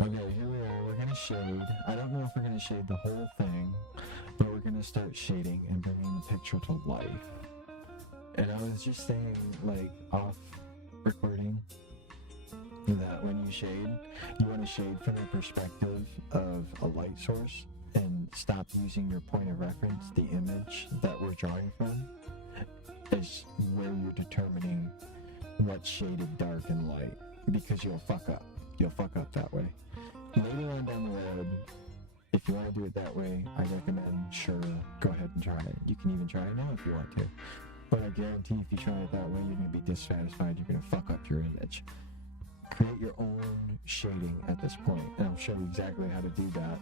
Okay, here we are. We're gonna shade. I don't know if we're gonna shade the whole thing, but we're gonna start shading and bringing the picture to life. And I was just saying, like, off recording, that when you shade, you want to shade from the perspective of a light source and stop using your point of reference, the image that we're drawing from, is where you're determining what's shaded dark and light, because you'll fuck up. You'll fuck up that way. Later on down the road, if you want to do it that way, I recommend, sure, go ahead and try it. You can even try it now if you want to. But I guarantee if you try it that way, you're going to be dissatisfied. You're going to fuck up your image. Create your own shading at this point, and I'll show you exactly how to do that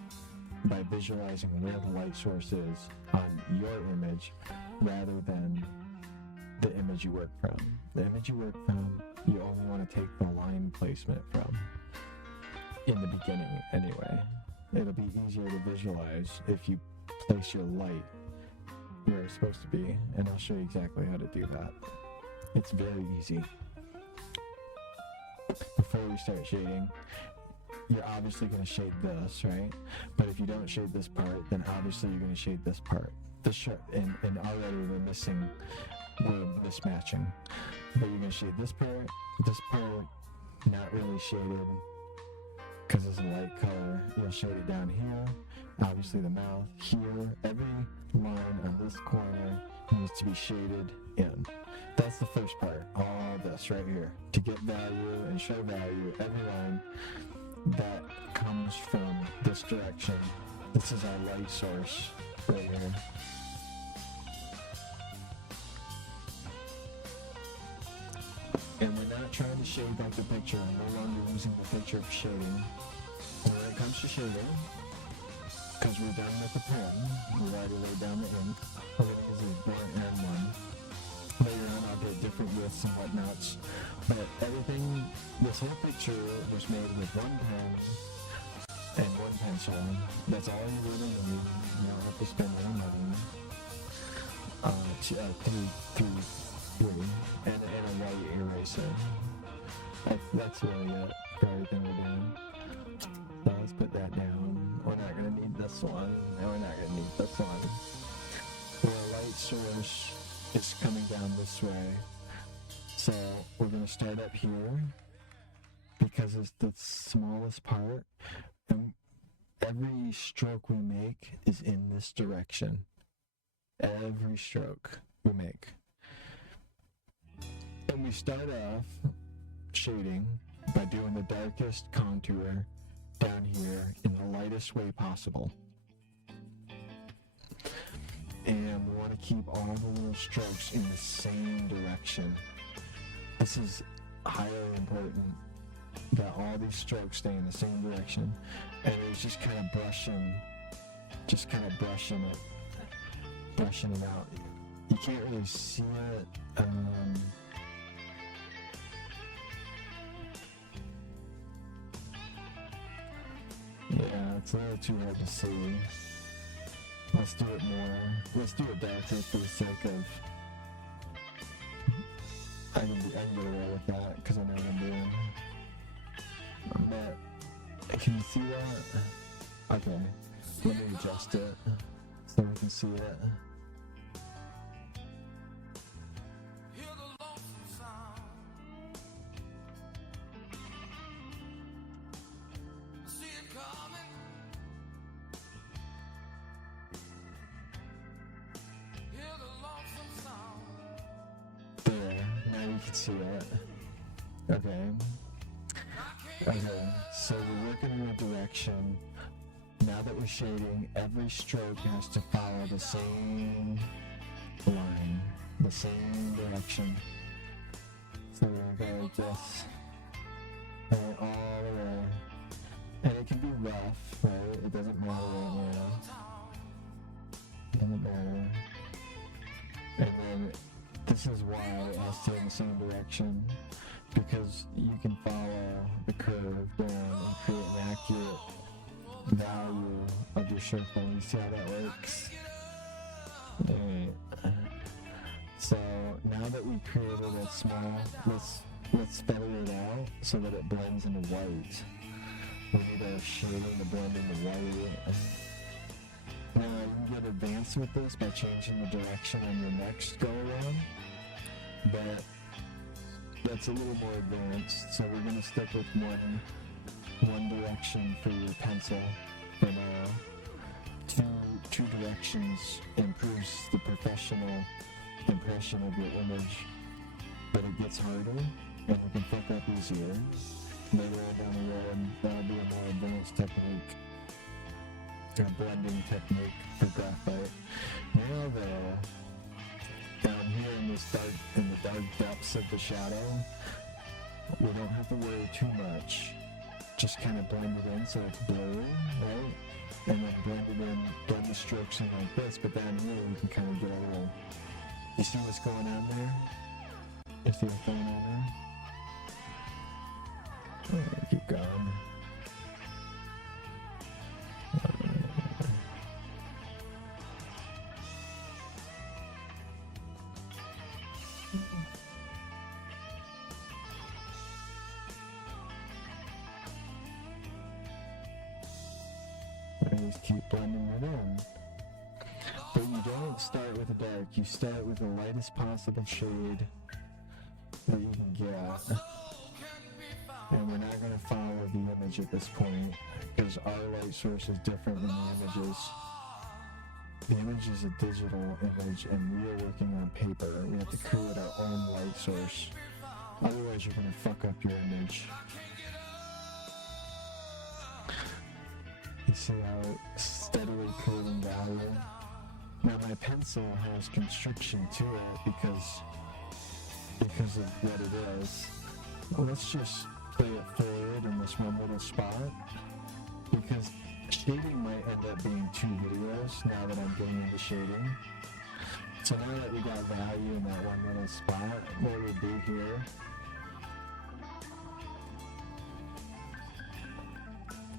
by visualizing where the light source is on your image rather than the image you work from. The image you work from, you only want to take the line placement from, in the beginning anyway. It'll be easier to visualize if you place your light where it's supposed to be, and I'll show you exactly how to do that. It's very easy. Before we start shading, you're obviously going to shade this, right? But if you don't shade this part, then obviously you're going to shade this part. And already we're mismatching. But you're going to shade this part, not really shaded, because it's a light color. You'll shade it down here, obviously the mouth, here, every line on this corner needs to be shaded in. That's the first part, all this right here. To get value and show value, every line that comes from this direction. This is our light source right here. And we're not trying to shade like the picture. I'm no longer using the picture for shading. When it comes to shading, because we're done with the pen, we already laid down the ink, we're going to use a blunt M1. Later on I'll get different widths and whatnots, but everything, this whole picture was made with one pen and one pencil. That's all you really need. You don't have to spend any money. Three, and a white eraser. That's really it for everything we're doing. So let's put that down. We're not going to need this one, and we're not going to need this one. The light source is coming down this way. So we're going to start up here because it's the smallest part. And every stroke we make is in this direction. Every stroke we make. And we start off shading by doing the darkest contour down here in the lightest way possible. And we want to keep all the little strokes in the same direction. This is highly important that all these strokes stay in the same direction. And it's just kind of brushing it out. You can't really see it. Yeah, it's a little too hard to see. Let's do it more. Let's do it darker for the sake of... I can get away with that because I know what I'm doing. But, can you see that? Okay, let me adjust it so we can see it. You can see it. Okay, so we're working in a direction. Now that we're shading, every stroke has to follow the same line, the same direction. So we're going to go like this, and all the way. And it can be rough, right? It doesn't matter right now. It doesn't matter. And then this is why it has to be in the same direction, because you can follow the curve down and create an accurate value of your circle. You see how that works? Alright. So now that we created a small, let's feather it out so that it blends into white. We need shading to blend in the white. Now you can get advanced with this by changing the direction on your next go around, but that's a little more advanced, so we're going to stick with one direction for your pencil for now. Two directions improves the professional impression of your image, but it gets harder and you can fuck up easier. Later on down the road, that'll be a more advanced technique, or blending technique for graphite. Now though, down here in the dark depths of the shadow, we don't have to worry too much. Just kind of blend it in so it's blurry, right? And then blend it in, blend the strokes in like this, but down here we can kind of get a little, you see what's going on there? You see what's going on there? Oh, keep going. Just keep blending it in. But you don't start with a dark, you start with the lightest possible shade that you can get. And we're not going to follow the image at this point, because our light source is different than the images. The image is a digital image, and we are working on paper. We have to create our own light source. Otherwise, you're going to fuck up your image. You see how it's steadily creating value? Now my pencil has constriction to it because of what it is. Well, let's just play it forward in this one little spot, because shading might end up being 2 videos now that I'm getting into shading. So now that we got value in that one little spot, what we do here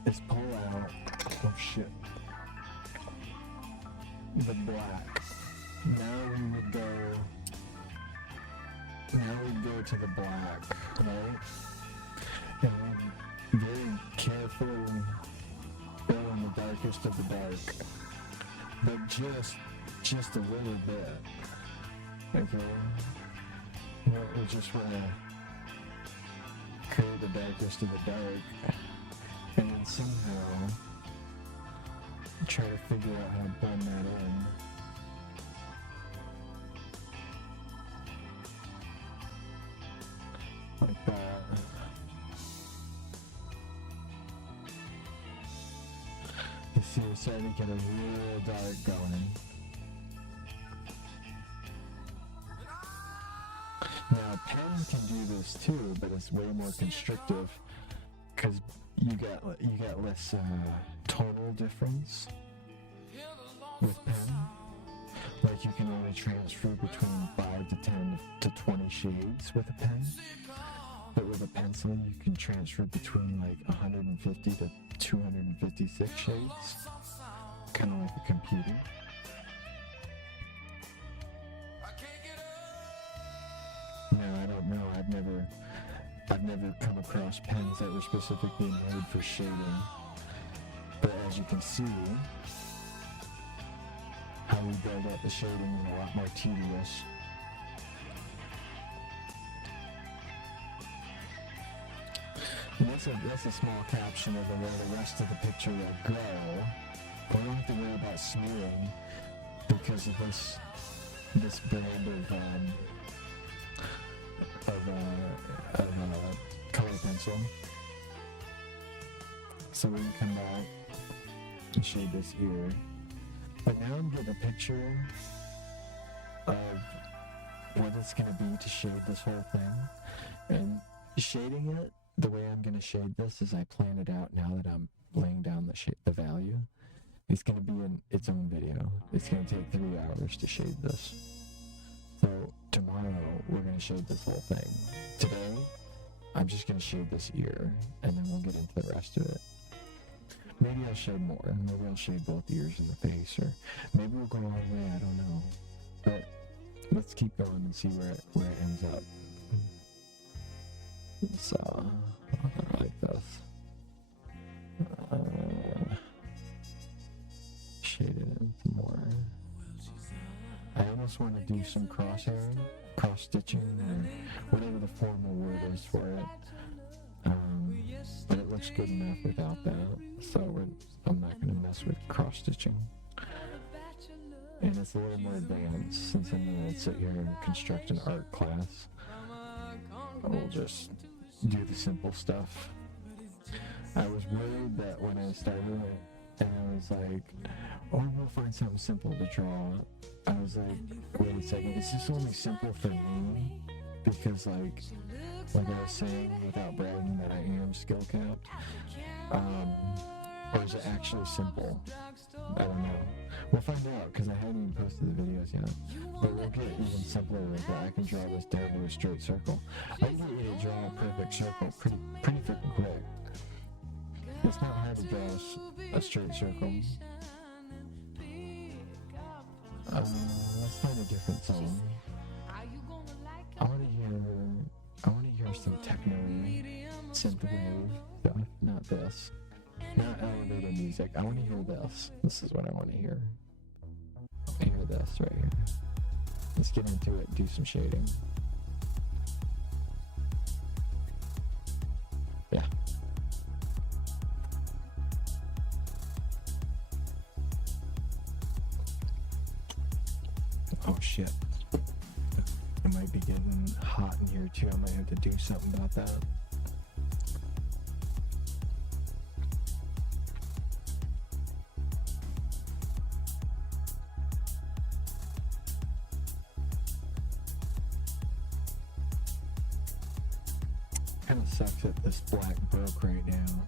is pull out, oh shit, the black. Now we'd go to the black, right? And then very carefully go in the darkest of the dark, but just a little bit, okay? We just want to create the darkest of the dark, and then somehow try to figure out how to blend that in. Like that. You see, we're starting to get a real dark going. Now, pen can do this too, but it's way more constrictive because you got less tonal difference with pen. Like you can only transfer between 5 to 10 to 20 shades with a pen, but with a pencil you can transfer between like 150 to 256 shades, kind of like a computer. No, I don't know. I've never come across pens that were specifically made for shading. But as you can see, how we build up the shading is a lot more tedious. And that's a small caption of the way the rest of the picture will go. But we don't have to worry about smearing because of this brand of color pencil. So we can come back and shade this here. But now I'm getting a picture of what it's going to be to shade this whole thing. And shading it, the way I'm going to shade this is I plan it out now that I'm laying down the value. It's going to be in its own video. It's going to take 3 hours to shade this. So tomorrow we're going to shade this whole thing. Today, I'm just going to shade this ear, and then we'll get into the rest of it. Maybe I'll shade more. Maybe I'll shade both ears and the face, or maybe we'll go all the way. I don't know. But let's keep going and see where it ends up. So, like this. almost want to do some crosshairing, cross stitching, or whatever the formal word is for it. But it looks good enough without that, so I'm not going to mess with cross stitching. And it's a little more advanced, since I'm going to sit here and construct an art class. We'll just do the simple stuff. I was worried that when I started it, and I was like, oh, we'll find something simple to draw. I was like, wait a second, is this only simple for me? Because like I was saying, without bragging, that I am skill capped. Or is it actually simple? I don't know. We'll find out, because I haven't even posted the videos yet. But we'll get even simpler with that. I can draw this down to a straight circle. I can get you to draw a perfect circle pretty freaking quick. It's not hard to draw a straight circle. Let's find a different song. I want to hear some techno synthwave stuff, not this. Not elevator music. I want to hear this. This is what I want to hear. I hear this right here. Let's get into it. Do some shading. Yeah. Oh shit. It might be getting hot in here too. I might have to do something about that. Kind of sucks that this black broke right now.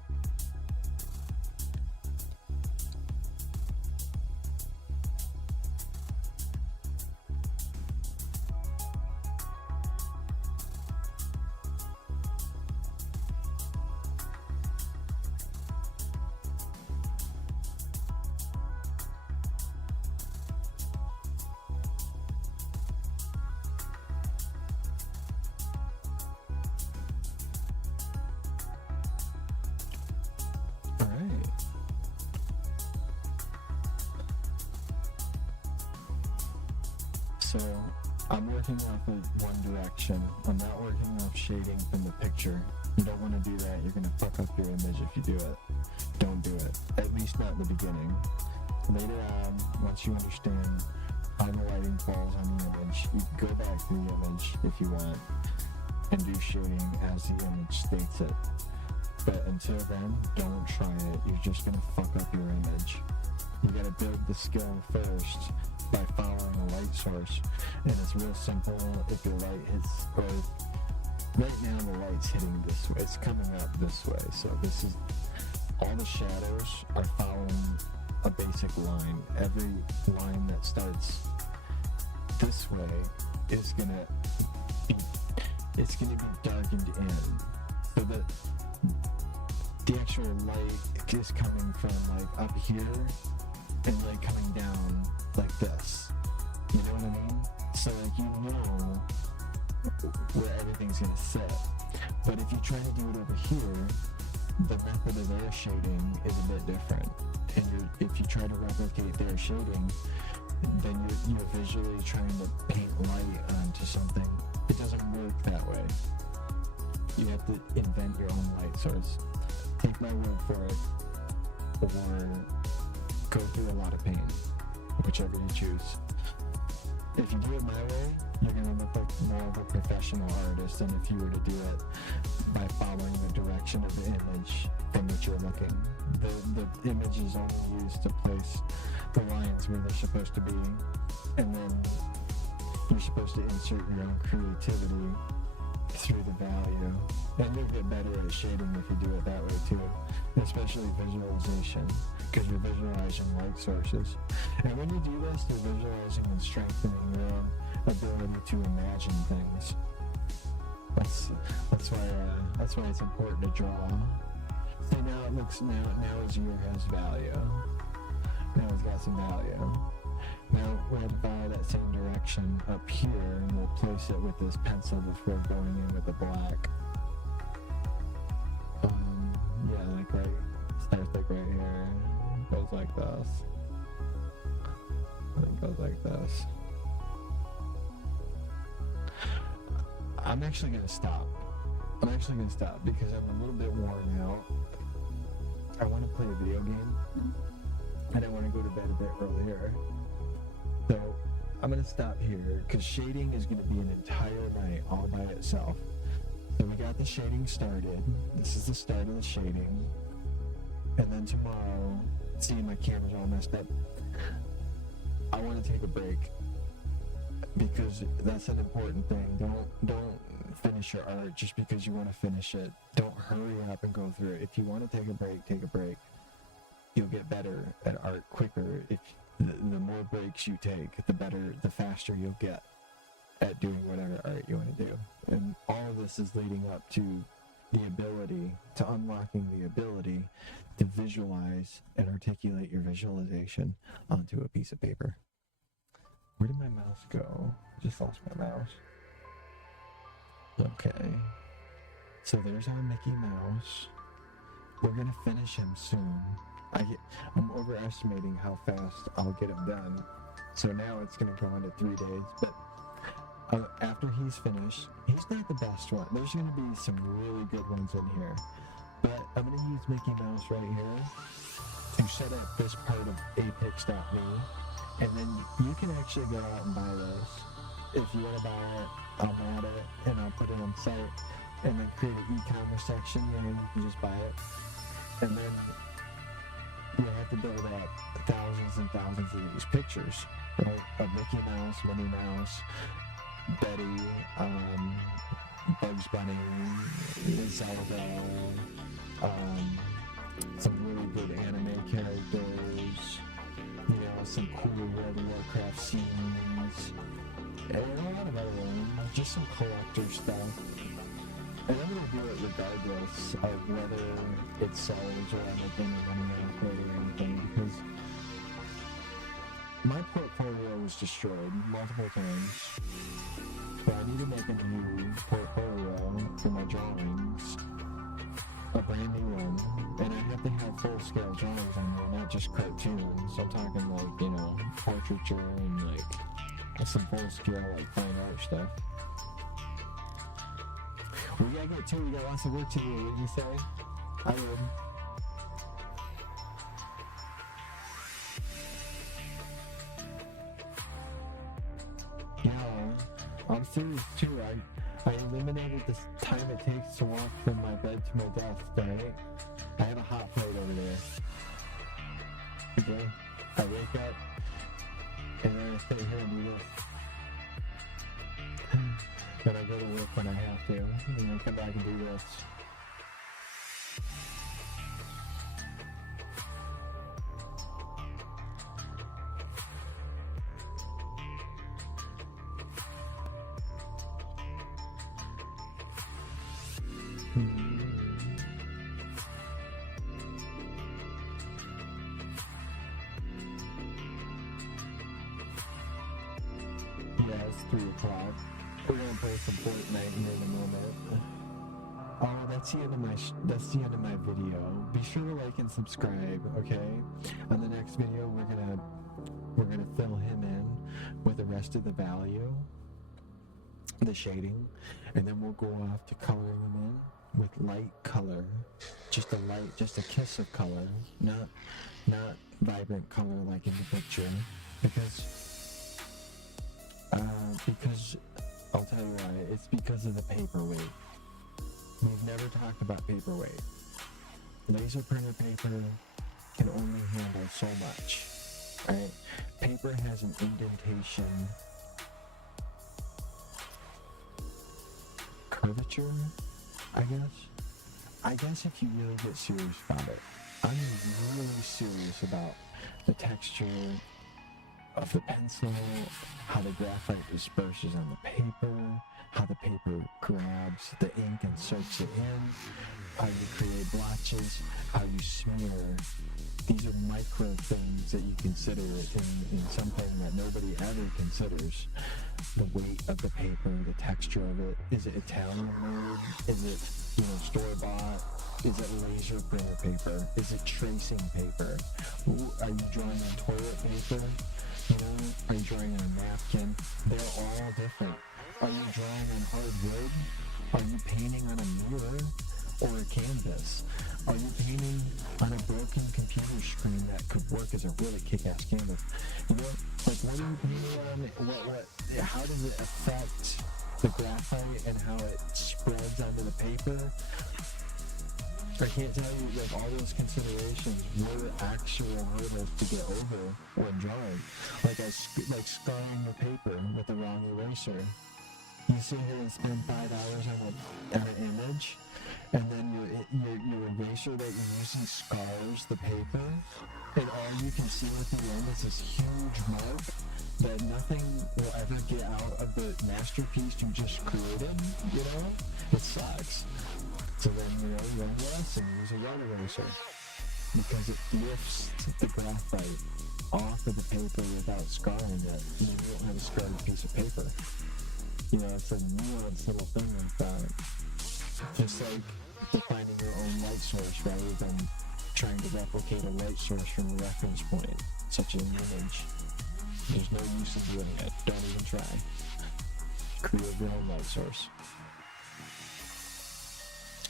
So I'm working off of one direction. I'm not working off shading from the picture. You don't want to do that. You're going to fuck up your image if you do it. Don't do it. At least not in the beginning. Later on, once you understand how the lighting falls on the image, you can go back to the image if you want and do shading as the image states it. But until then, don't try it. You're just going to fuck up your image. You got to build the skill first by following a light source, and it's real simple. If your light hits, or right now the light's hitting this way, it's coming up this way, so this is, all the shadows are following a basic line. Every line that starts this way is gonna be, it's gonna be darkened in, so that the actual light is coming from like up here and like coming down like this. You know what I mean? So like you know where everything's gonna sit. But if you try to do it over here, the method of their shading is a bit different. And if you try to replicate their shading, then you're visually trying to paint light onto something. It doesn't work that way. You have to invent your own light source. Take my word for it, or go through a lot of pain, whichever you choose. If you do it my way, you're going to look like more of a professional artist than if you were to do it by following the direction of the image from which you're looking. The image is only used to place the lines where they're supposed to be, and then you're supposed to insert your own creativity through the value. And you'll get better at shading if you do it that way too, especially visualization, because you're visualizing light sources. And when you do this, you're visualizing and strengthening your own ability to imagine things. That's why it's important to draw. See, now it looks, now his year has value. Now it's got some value. Now we're going to follow that same direction up here, and we'll place it with this pencil before going in with the black. Yeah, like right, starts like right here, goes like this, and it goes like this. I'm actually gonna stop. Because I'm a little bit worn out. I want to play a video game, and I want to go to bed a bit earlier. So I'm gonna stop here because shading is gonna be an entire night all by itself. So we got the shading started. This is the start of the shading, and then tomorrow, see, my camera's all messed up. I want to take a break because that's an important thing. Don't finish your art just because you want to finish it. Don't hurry up and go through it. If you want to take a break, take a break. You'll get better at art quicker. If the more breaks you take, the faster you'll get at doing whatever art you want to do. And all of this is leading up to unlocking the ability to visualize and articulate your visualization onto a piece of paper. Where did my mouse go? I just lost my mouse. Okay. So there's our Mickey Mouse. We're gonna finish him soon. I'm overestimating how fast I'll get him done. So now it's gonna go into 3 days. But after he's finished, he's not the best one. There's gonna be some really good ones in here. But I'm gonna use Mickey Mouse right here to set up this part of Apix.me. And then you can actually go out and buy this. If you want to buy it, I'll add it and I'll put it on site. And then create an e-commerce section, you can just buy it. And then you have to build up thousands and thousands of these pictures, right? Of Mickey Mouse, Minnie Mouse, Betty, Bugs Bunny, Zelda, some really good anime characters, some cool World of Warcraft scenes, and a lot of other ones, just some collector stuff. And I'm going to do it regardless of whether it sells or I'm making money off it or anything, because my portfolio was destroyed multiple times. So I need to make a new portfolio for my drawings, a brand new one, and I have to have full-scale drawings on there, not just cartoons. I'm talking like, portraiture and like some full-scale like fine art stuff. We gotta get to it. We got lots of work to do. What do you say? I would. I'm serious too. I eliminated the time it takes to walk from my bed to my desk, right? I have a hot plate over there. Okay? I wake up, and then I stay here and do this. Then I go to work when I have to, and then I come back and do this. Yeah, it's 3 o'clock. We're gonna play some Fortnite here in a moment. Oh, that's the end of my video. Be sure to like and subscribe, okay? On the next video, we're gonna fill him in with the rest of the value, the shading, and then we'll go off to coloring him in with light color, just a kiss of color, not vibrant color like in the picture, because I'll tell you why. It's because of the paperweight. We've never talked about paperweight. Laser printer paper can only handle so much, right? Paper has an indentation curvature, I guess if you really get serious about it. I'm really serious about the texture of the pencil, how the graphite disperses on the paper, how the paper grabs the ink and soaks it in, how you create blotches, how you smear. These are micro things that you consider in something that nobody ever considers. The weight of the paper, the texture of it. Is it Italian made? Is it, store-bought? Is it laser printer paper? Is it tracing paper? Are you drawing on toilet paper? Are you drawing on a napkin? They're all different. Are you drawing on hard wood? Are you painting on a mirror or a canvas? Are you painting on a broken computer screen that could work as a really kick-ass canvas? You know, like what are you painting on? How does it affect the graphite and how it spreads onto the paper? I can't tell you, like, all those considerations were actual hurdles to get over when drawing. Like scarring the paper with the wrong eraser. You sit here and spend 5 hours on an image, and then your eraser that you're using scars the paper, and all you can see at the end is this huge mark that nothing will ever get out of the masterpiece you just created, you know? It sucks. So then, you know, learn the lesson, use a wet eraser, because it lifts the graphite off of the paper without scarring it. You don't have a scarred piece of paper. You know, it's a nuanced little thing like that. Just like defining your own light source rather than trying to replicate a light source from a reference point, such as an image. There's no use in doing it. Don't even try. Create your own light source.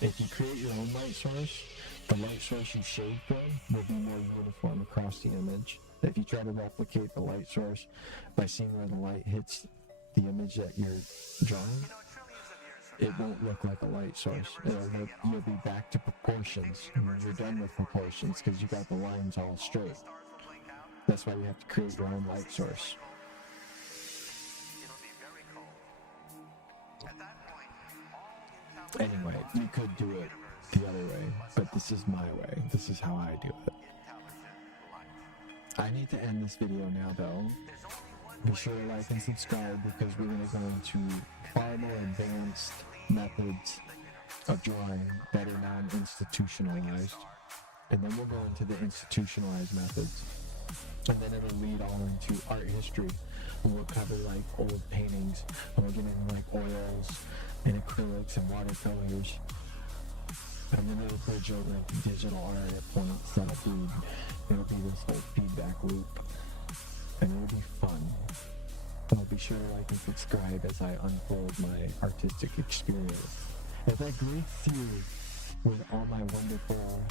If you create your own light source, the light source you shade from will be more uniform across the image. If you try to replicate the light source by seeing where the light hits the image that you're drawing, it won't look like a light source. You'll be back to proportions. And you're done with proportions because you got the lines all straight. That's why you have to create your own light source. Anyway, you could do it the other way, but this is my way. This is how I do it. I need to end this video now, though. Be sure to like and subscribe because we're going to go into far more advanced methods of drawing that are non-institutionalized. And then we'll go into the institutionalized methods. And then it'll lead all into art history. And we'll cover like old paintings. And we'll get into like oils and acrylics and watercolors. And then it'll bridge over into digital art at points. It'll be this whole feedback loop. And it'll be fun. So be sure to like and subscribe as I unfold my artistic experience. As I grace you with all my wonderful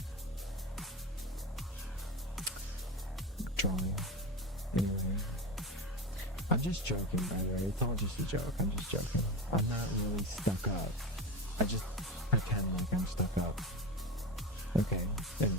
drawing. Anyway, I'm just joking, by the way. It's all just a joke. I'm just joking. I'm not really stuck up. I just pretend like I'm stuck up. Okay, anyway.